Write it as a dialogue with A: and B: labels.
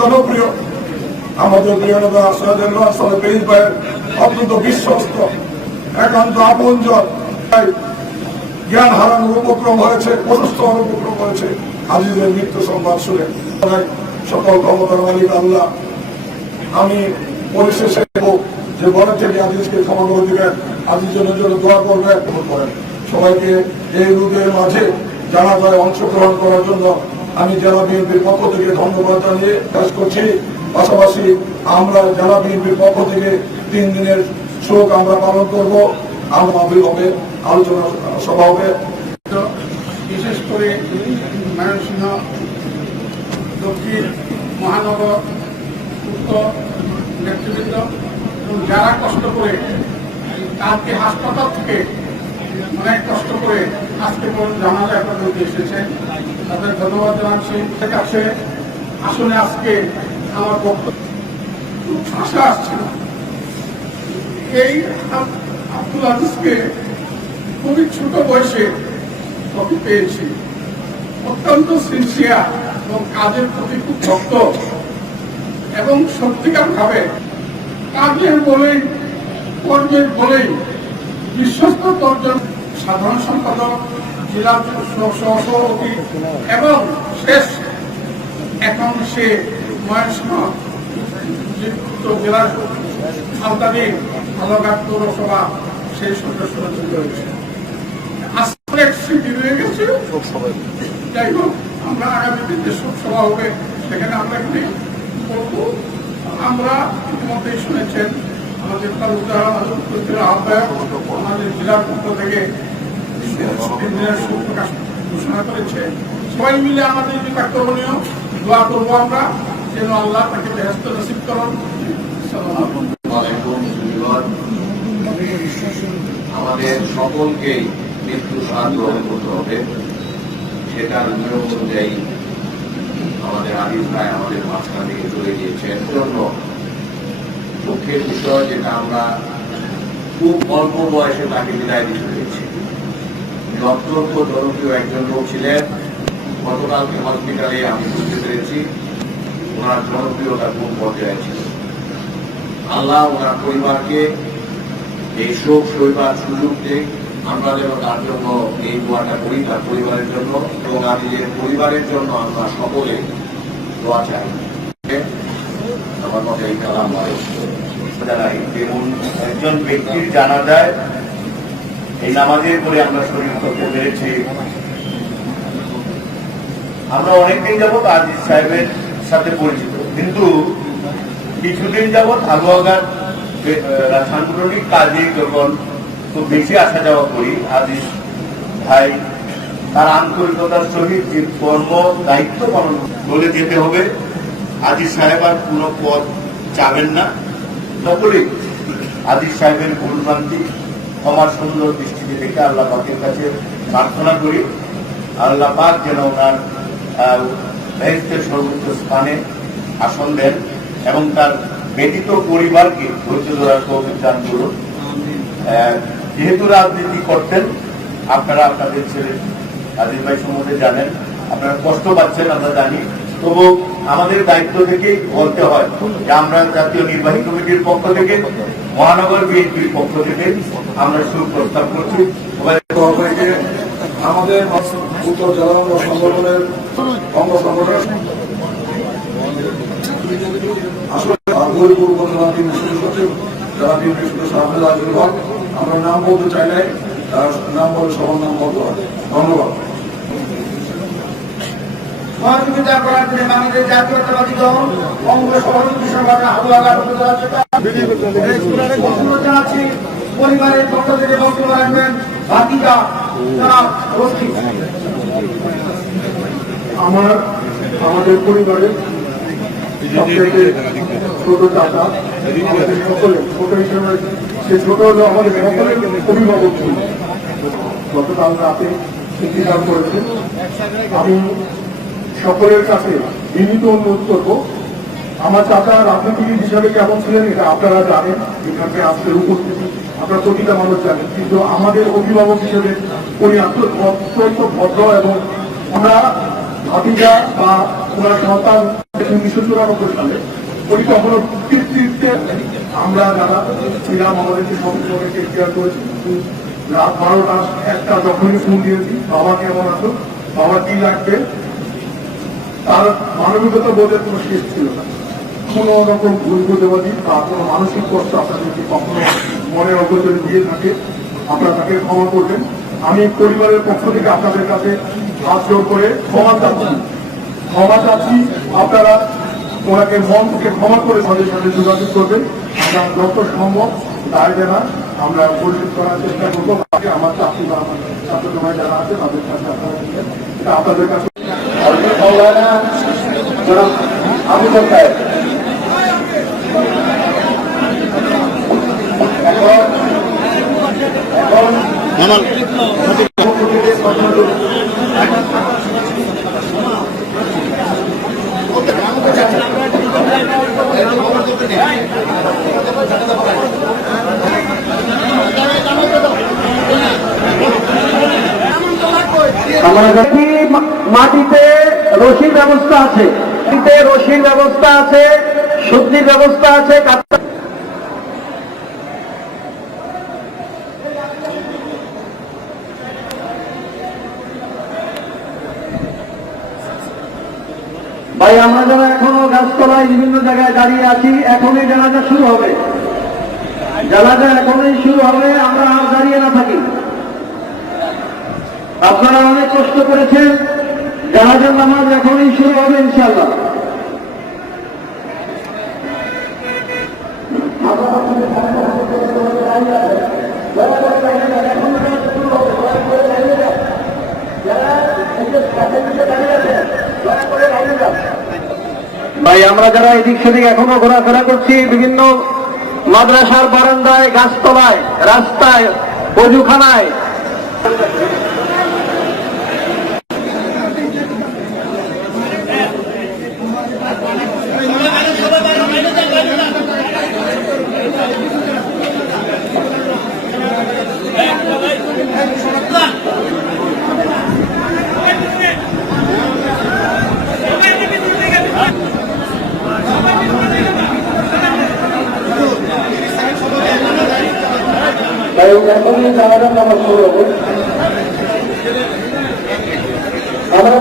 A: জনপ্রিয়। আমাদের প্রিয়নতা সৈয়দ আসলে পেরিস ভাইয়ের অত্যন্ত বিশ্বস্ত, একান্ত আপনজন। জ্ঞান হারানোর উপক্রম হয়েছে অসুস্থ উপক্রম হয়েছে। আজিজের মৃত্যু সংবাদ শুনে সকল ক্ষমতার মালিক আল্লাহ। আমি পরিশেষে যে ঘরে থেকে আজিজকে ক্ষমা করে দিবেন। আজিজের জন্য দোয়া করবেন করেন। সবাইকে এই রোগের মাঝে জানা যায় অংশগ্রহণ করার জন্য আমি জেলা বিএনপির পক্ষ থেকে ধন্যবাদ জানিয়ে কাজ করছি। পাশাপাশি আমরা জেলা বিএনপির পক্ষ থেকে তিন দিনের শোক আমরা পালন করব। মাহফিল হবে, আলোচনা সভা হবে।
B: বিশেষ করে ময়মনসিংহ দক্ষিণ মহানগর উত্তর নেতৃবৃন্দ যারা কষ্ট করে কালকে হাসপাতাল থেকে অনেক কষ্ট করে আজকে পর্যন্ত জানাজা পর্যন্ত এসেছেন তাদের ধন্যবাদ জানাচ্ছি। তাদের কাছে আসলে আজকে আমার বক্তব্য ভাষা আসছে না। এই আব্দুল আজিজকে খুবই ছোট বয়সে কপি পেয়েছি। অত্যন্ত সিনসিয়ার এবং কাজের প্রতি খুব ভক্ত এবং সত্যিকার ভাবে কাজের বলেই, কর্মের বলেই বিশ্বস্ত তর্জন সাধারণ সম্পাদক, জেলা সহ- সহসভাপতি এবং শেষ এখন সে মহেশমা জেলার সালতানি আলোঘাট পৌরসভা সেই সদস্য রয়েছে আসলে স্মৃতি গেছে। যাই হোক, আমরা আগামী দিন যে সভা হবে, সেখানে আমরা এখানে বলব, আমরা ইতিমধ্যেই শুনেছেন আমাদের উপজেলা আহ্বায়ক আমাদের জেলার পক্ষ থেকে ঘোষণা করেছে। সবাই মিলে আমাদের দোয়া করব আমরা, যেন আল্লাহ তাকে ব্যস্ত নসিব।
C: আমাদের মৃত্যু গ্রহণ করতে হবে। সেটার নিয়ম অনুযায়ী আমাদের আদিল ভাই আমাদের মাঝখান থেকে চলে গিয়েছেন। জন্য দুঃখের বিষয় যেটা আমরা খুব অল্প বয়সে তাকে বিদায় দিতে উনি অত্যন্ত জনপ্রিয় একজন লোক ছিলেন। গতকালকে হসপিটালে আমি বুঝতে পেরেছি ওনার জনপ্রিয়তা কোন পর্যায়ে ছিল। আল্লাহ ওনার পরিবারকে এই শোক সইবার সুযোগ দিক আমরা যেন তার জন্য এই দোয়াটা করি, তার পরিবারের জন্য এবং আমি পরিবারের জন্য আমরা সকলে দোয়া চাই।
D: একজন ব্যক্তির জানা যায়, এই নামাজের পরে আমরা শরীর করতে পেরেছি। আমরা অনেকদিন আজিজ সাহেবের সাথে পরিচিত। কিন্তু কিছুদিন যাবৎ সাংগঠনিক কাজে যখন খুব বেশি আসা যাওয়া করি, আজিজ ভাই, তার আন্তরিকতার সহিত যে কর্ম, দায়িত্ব পালন বলে যেতে হবে আজিজ সাহেব আর কোনো পদ চাবেন না। সকলেই আদিস সাহেবের ভুলভ্রান্তি ক্ষমার সুন্দর দৃষ্টিতে দেখে আল্লাহ পাকের কাছে প্রার্থনা করি। আল্লাহ পাক যেন ওনার আহ, বেহেশতের সর্বোচ্চ স্থানে আসন দেন এবং তার ব্যতীত পরিবারকে ধৈর্য ধরার কৌমিক দান করুন। যেহেতু রাজনীতি করতেন আপনারা আপনাদের ছেলে আজিজ ভাই সম্বন্ধে জানেন আপনারা কষ্ট পাচ্ছেন আমরা জানি। তবু আমাদের দায়িত্ব থেকেই বলতে হয় যে আমরা জাতীয় নির্বাহী কমিটির পক্ষ থেকে, মহানগর বিএনপির পক্ষ থেকে আমরা সুপ্রস্তাব করছি।
A: আমাদের উত্তর জেলা সংগঠনের অঙ্গ সংগঠনের আসলে গরিপুর বিএনপি সচিব, জেলা বিএনপি সদস্য আহমেদ আজিজুল হক। আমরা নাম বলতে চাইলে নাম বলে সবার নাম বলতে হয়। ধন্যবাদ।
E: সহযোগিতা করার জন্য বাংলাদেশ জাতীয়তাবাদী দল অঙ্গ সহযোগী সংগঠন হালুয়াঘাট উপজেলা শাখা ধন্যবাদ জানাচ্ছি পরিবারের পক্ষ থেকে বক্তব্য রাখবেন ভাতিজা
A: আমার আমাদের পরিবারের সবথেকে ছোট আমাদের সকলে ছোট হিসেবে সে ছোট হলেও আমাদের সকলের অভিভাবক গতকাল রাতে করেছেন আমি সকলের কাছে বিনীত অনুরোধ করব। আমার চাচা রাজনীতিবিদ হিসাবে কেমন ছিলেন এটা আপনারা জানেন, এখানে আজকের উপস্থিতি। আপনারা প্রতিটা মানুষ জানেন, কিন্তু আমাদের অভিভাবক হিসেবে উনি অত্যন্ত ভদ্র এবং আমরা
F: ভাতিজা বা ওনার সন্তান উনিশশো চুরানব্বই সালে উনি কখনো পিতৃত্বে আমরা যারা ছিলাম আমাদেরকে সম্পূর্ণ টেক কেয়ার করেছি, রাত বারোটা একটা যখনই ফোন দিয়েছি, বাবা কেমন আছো? বাবা কি লাগবে? তার মানবিকতা বোধের কোনো শেষ ছিল না। কোনো রকম ভুল বুঝেবাজি বা কোনো মানসিক কষ্ট আপনাদেরকে কখনো মনে অগোচরে দিয়ে থাকে? আপনারা তাকে ক্ষমা করবেন। আমি পরিবারের পক্ষ থেকে আপনাদের কাছে হাত জোর করে ক্ষমা চাচ্ছি। ক্ষমা চাচ্ছি। আপনারা ওনাকে মন থেকে ক্ষমা করে তাদের সাথে যোগাযোগ করবেন। আমরা যত সম্ভব দায় দেনা আমরা পরিশোধ করার চেষ্টা করব। আমার চাকরি বা আমার ছাত্র যারা আছে তাদের কাছে আপনারা দিবেন। এটা আপনাদের কাছে
E: আমি কোথায় এখন এখন
G: আমার কাছে মাটিতে রশির ব্যবস্থা আছে। রশির ব্যবস্থা আছে, সবজির ব্যবস্থা আছে ভাই, আমরা যারা এখনও গাছতলায় বিভিন্ন জায়গায় দাঁড়িয়ে আছি, এখনই জানাজা শুরু হবে। জানাজা এখনই শুরু হবে, আমরা আর দাঁড়িয়ে না থাকি। আপনারা অনেক কষ্ট করেছেন। জানাজার নামাজ এখনই শুরু হবে ইনশাল্লাহ ভাই, আমরা যারা এদিক সেদিক এখনও ঘোরাফেরা করছি, বিভিন্ন মাদ্রাসার বারান্দায়, গাছতলায়, রাস্তায় বজুখানায় এখনই জানাজার নামাজ শুরু আমরা